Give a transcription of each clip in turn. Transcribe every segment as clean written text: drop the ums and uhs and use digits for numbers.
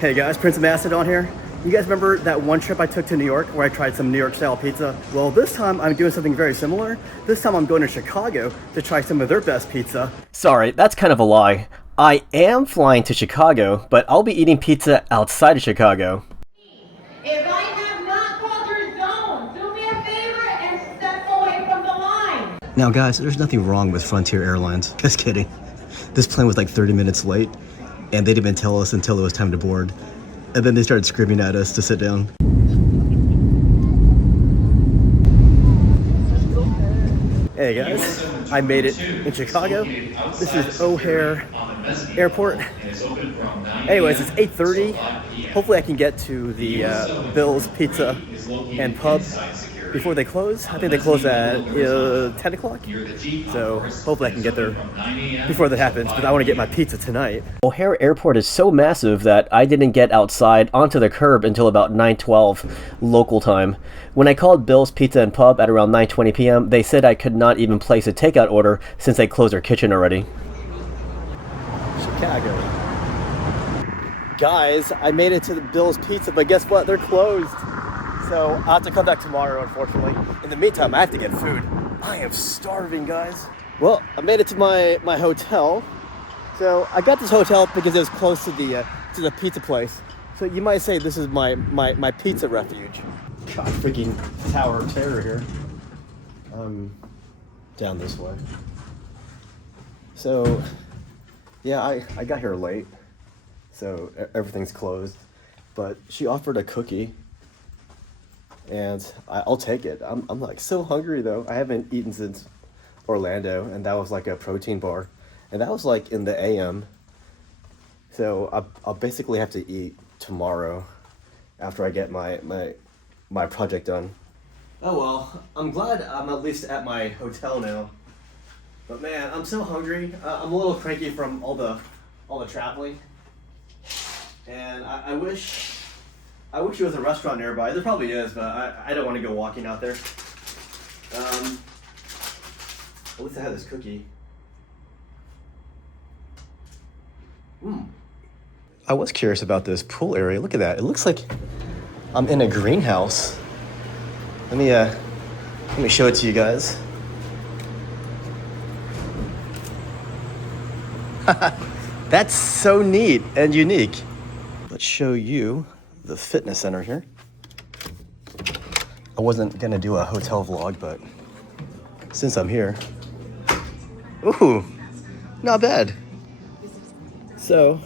Hey guys, Prince of Macedon here. You guys remember that one trip I took to New York where I tried some New York style pizza? Well, this time I'm doing something very similar. This time I'm going to Chicago to try some of their best pizza. Sorry, that's kind of a lie. I am flying to Chicago, but I'll be eating pizza outside of Chicago. If I have not called your zone, do me a favor and step away from the line. Now guys, there's nothing wrong with Frontier Airlines. Just kidding. This plane was like 30 minutes late, and they didn't even tell us until it was time to board. And then they started screaming at us to sit down. Hey guys, I made it in Chicago. This is O'Hare Airport. Anyways, it's 8:30. Hopefully I can get to the Bill's Pizza and Pub before they close. I think they close at 10 o'clock. So hopefully I can get there before that happens, but I want to get my pizza tonight. O'Hare Airport is so massive that I didn't get outside onto the curb until about 9:12 local time. When I called Bill's Pizza and Pub at around 9:20 p.m., they said I could not even place a takeout order since they closed their kitchen already. Chicago. Guys, I made it to the Bill's Pizza, but guess what? They're closed. So I'll have to come back tomorrow, unfortunately. In the meantime, I have to get food. I am starving, guys. Well, I made it to my hotel. So I got this hotel because it was close to the pizza place. So you might say this is my pizza refuge. God, freaking Tower of Terror here. Down this way. So, yeah, I got here late. So everything's closed. But she offered a cookie. And I'll take it. I'm like so hungry though. I haven't eaten since Orlando, and that was like a protein bar, and that was like in the AM. So I'll basically have to eat tomorrow after I get my project done. Oh well, I'm glad I'm at least at my hotel now. But man, I'm so hungry. I'm a little cranky from all the traveling, and I wish there was a restaurant nearby. There probably is, but I don't want to go walking out there. At least I have this cookie. I was curious about this pool area. Look at that. It looks like I'm in a greenhouse. Let me show it to you guys. That's so neat and unique. Let's show you the fitness center here. I wasn't gonna do a hotel vlog, but since I'm here, ooh, not bad. So,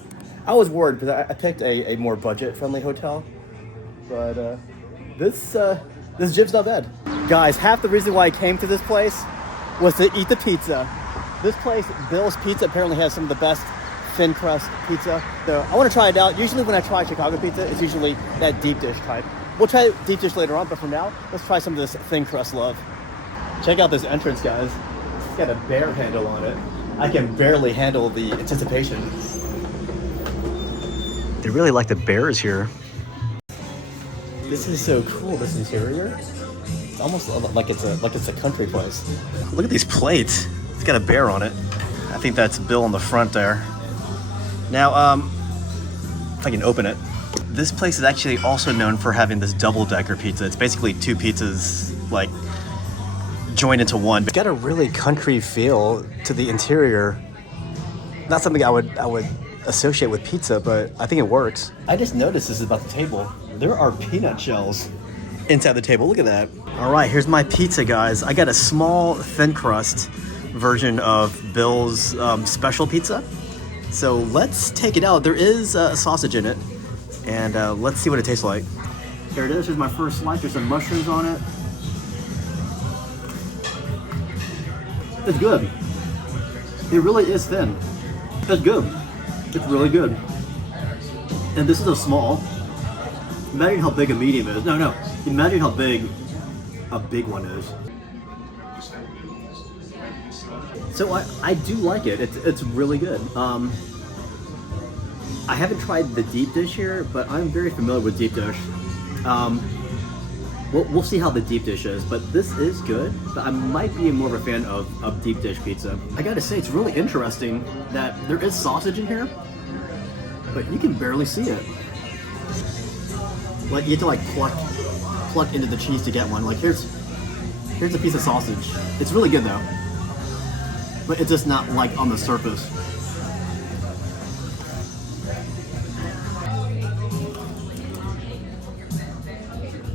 I was worried because I picked a more budget-friendly hotel, but this gym's not bad. Guys, half the reason why I came to this place was to eat the pizza. This place, Bill's Pizza, apparently has some of the best thin crust pizza. So I want to try it out. Usually when I try Chicago pizza, it's usually that deep dish type. We'll try deep dish later on, but for now, let's try some of this thin crust love. Check out this entrance, guys. It's got a bear handle on it. I can barely handle the anticipation. They really like the bears here. This is so cool, this interior. It's almost like it's a country place. Look at these plates. It's got a bear on it. I think that's Bill on the front there. Now, if I can open it. This place is actually also known for having this double-decker pizza. It's basically two pizzas, like, joined into one. It's got a really country feel to the interior. Not something I would associate with pizza, but I think it works. I just noticed this about the table. There are peanut shells inside the table. Look at that. All right, here's my pizza, guys. I got a small thin crust version of Bill's special pizza. So let's take it out. There is a sausage in it, and let's see what it tastes like. Here it is. Here's my first slice. There's some mushrooms on it. It's good. It really is thin. It's good. It's really good. And this is a small. Imagine how big a medium is. No. Imagine how big a big one is. So I do like it. It's really good. I haven't tried the deep dish here, but I'm very familiar with deep dish. We'll see how the deep dish is, but this is good. But I might be more of a fan of deep dish pizza. I gotta say, it's really interesting that there is sausage in here, but you can barely see it. Like, you have to like pluck into the cheese to get one. Like, here's a piece of sausage. It's really good though, but it's just not like on the surface.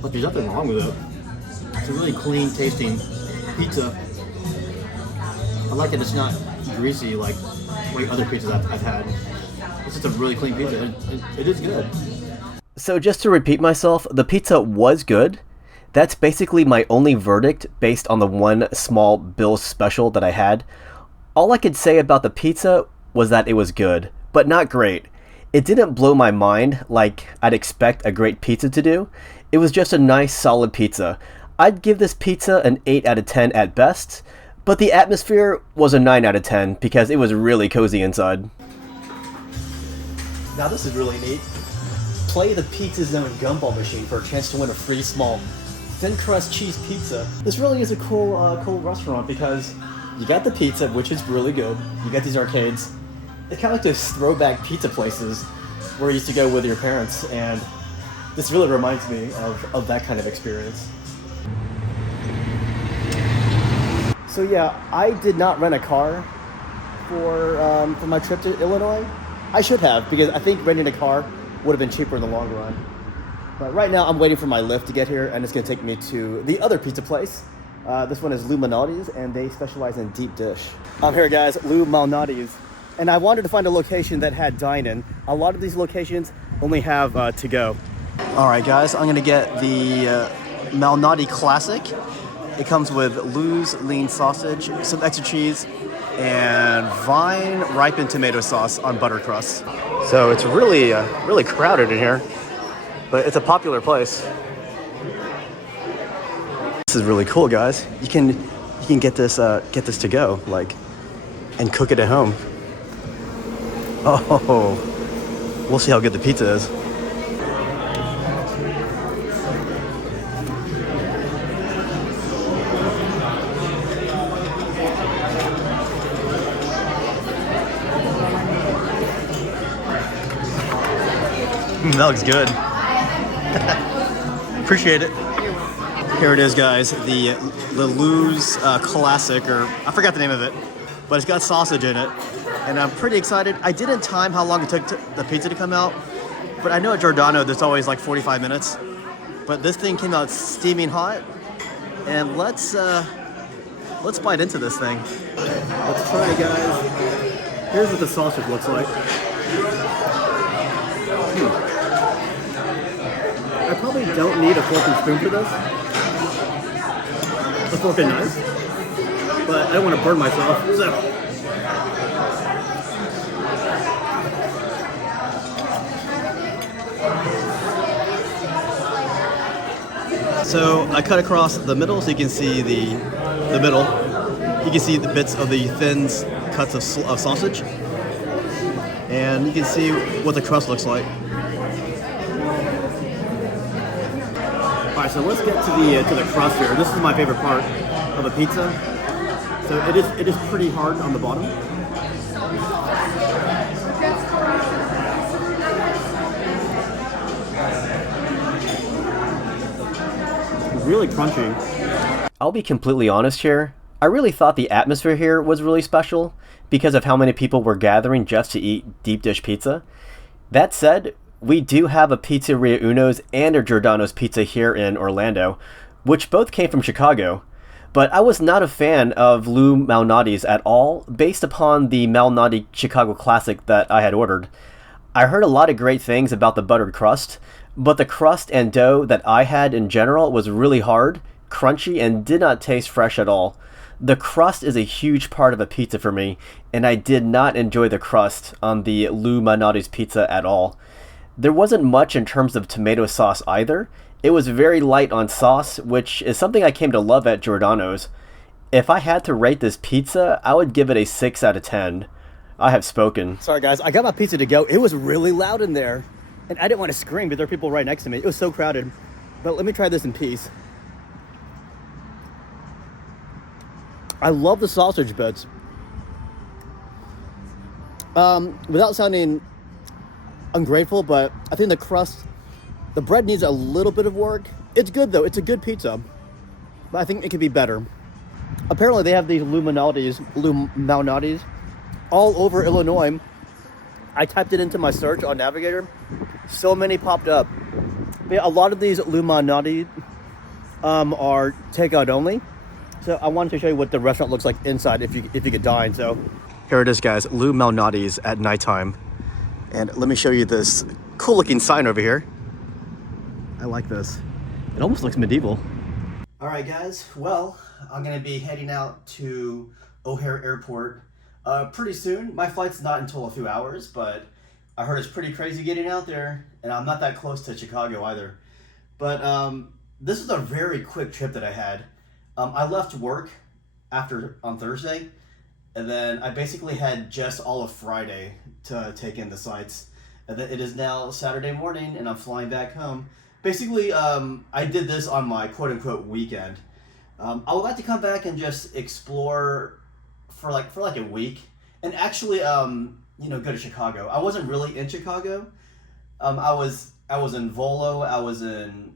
But there's nothing wrong with it. It's a really clean tasting pizza. I like that it's not greasy like other pizzas I've had. It's just a really clean pizza. It is good. So just to repeat myself, the pizza was good. That's basically my only verdict based on the one small Bill's special that I had. All I could say about the pizza was that it was good, but not great. It didn't blow my mind like I'd expect a great pizza to do. It was just a nice, solid pizza. I'd give this pizza an 8 out of 10 at best, but the atmosphere was a 9 out of 10 because it was really cozy inside. Now this is really neat. Play the Pizza Zone gumball machine for a chance to win a free small thin crust cheese pizza. This really is a cool restaurant because you got the pizza, which is really good. You got these arcades. It's kind of like those throwback pizza places where you used to go with your parents, and this really reminds me of that kind of experience. So yeah, I did not rent a car for my trip to Illinois. I should have, because I think renting a car would have been cheaper in the long run. But right now I'm waiting for my Lyft to get here, and it's going to take me to the other pizza place. This one is Lou Malnati's, and they specialize in deep dish. I'm here, guys, Lou Malnati's, and I wanted to find a location that had dine-in. A lot of these locations only have to go. All right, guys, I'm going to get the Malnati Classic. It comes with Lou's lean sausage, some extra cheese, and vine ripened tomato sauce on butter crust. So it's really crowded in here, but it's a popular place. This is really cool, guys. You can get this to go, like, and cook it at home. Oh, we'll see how good the pizza is. That looks good. Appreciate it. Here it is, guys. The Lou's Classic, or I forgot the name of it, but it's got sausage in it, and I'm pretty excited. I didn't time how long it took the pizza to come out, but I know at Giordano there's always like 45 minutes. But this thing came out steaming hot, and let's bite into this thing. Let's try it, guys. Here's what the sausage looks like. I probably don't need a fork and spoon for this. A fork and knife. But I don't want to burn myself, so I cut across the middle so you can see the middle. You can see the bits of the thin cuts of sausage. And you can see what the crust looks like. Alright, so let's get to the crust here. This is my favorite part of a pizza. So it is pretty hard on the bottom. Really crunchy. I'll be completely honest here. I really thought the atmosphere here was really special because of how many people were gathering just to eat deep dish pizza. That said, we do have a Pizzeria Uno's and a Giordano's Pizza here in Orlando, which both came from Chicago. But I was not a fan of Lou Malnati's at all, based upon the Malnati Chicago Classic that I had ordered. I heard a lot of great things about the buttered crust, but the crust and dough that I had in general was really hard, crunchy, and did not taste fresh at all. The crust is a huge part of a pizza for me, and I did not enjoy the crust on the Lou Malnati's pizza at all. There wasn't much in terms of tomato sauce either. It was very light on sauce, which is something I came to love at Giordano's. If I had to rate this pizza, I would give it a 6 out of 10. I have spoken. Sorry guys, I got my pizza to go. It was really loud in there, and I didn't want to scream because there are people right next to me. It was so crowded. But let me try this in peace. I love the sausage bits. Without sounding ungrateful, but I think the bread needs a little bit of work. It's good though, it's a good pizza, but I think it could be better. Apparently they have these Lou Malnatis all over Illinois. I typed it into my search on Navigator. So many popped up. But yeah, a lot of these Lou Malnati are takeout only. So I wanted to show you what the restaurant looks like inside if you could dine. So here it is, guys, Lou Malnati's at nighttime. And let me show you this cool looking sign over here. I like this. It almost looks medieval. All right, guys. Well, I'm gonna be heading out to O'Hare Airport pretty soon. My flight's not until a few hours, but I heard it's pretty crazy getting out there, and I'm not that close to Chicago either. But this is a very quick trip that I had. I left work on Thursday, and then I basically had just all of Friday to take in the sights. And then it is now Saturday morning, and I'm flying back home. Basically, I did this on my quote-unquote weekend. I would like to come back and just explore for like a week, and actually, go to Chicago. I wasn't really in Chicago. I was in Volo. I was in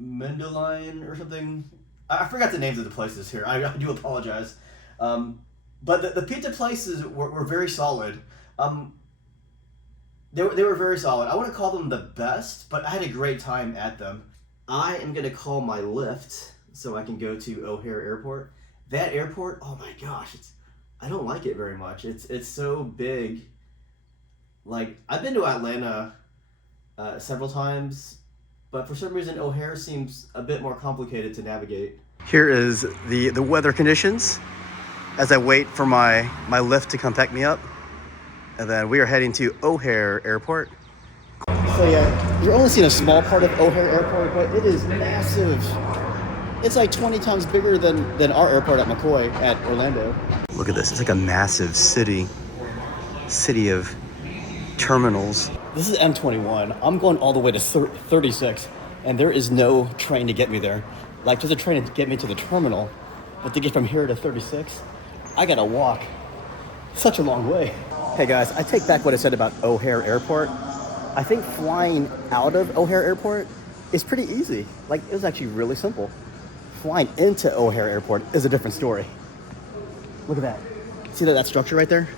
Mundelein or something. I forgot the names of the places here. I do apologize. But the pizza places were very solid. They were very solid. I wouldn't call them the best, but I had a great time at them. I am going to call my Lyft so I can go to O'Hare Airport. That airport, oh my gosh, I don't like it very much. It's so big. Like, I've been to Atlanta several times, but for some reason O'Hare seems a bit more complicated to navigate. Here is the weather conditions as I wait for my Lyft to come pick me up. And then we are heading to O'Hare Airport. So yeah, you're only seeing a small part of O'Hare Airport, but it is massive. It's like 20 times bigger than our airport at McCoy at Orlando. Look at this, it's like a massive city of terminals. This is M21. I'm going all the way to 36, and there is no train to get me there. Like, there's a train to get me to the terminal, but to get from here to 36, I gotta walk. Such a long way. Hey guys, I take back what I said about O'Hare Airport. I think flying out of O'Hare Airport is pretty easy. Like, it was actually really simple. Flying into O'Hare Airport is a different story. Look at that. See that structure right there?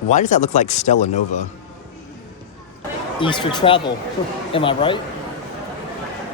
Why does that look like Stella Nova? Easter travel. Am I right?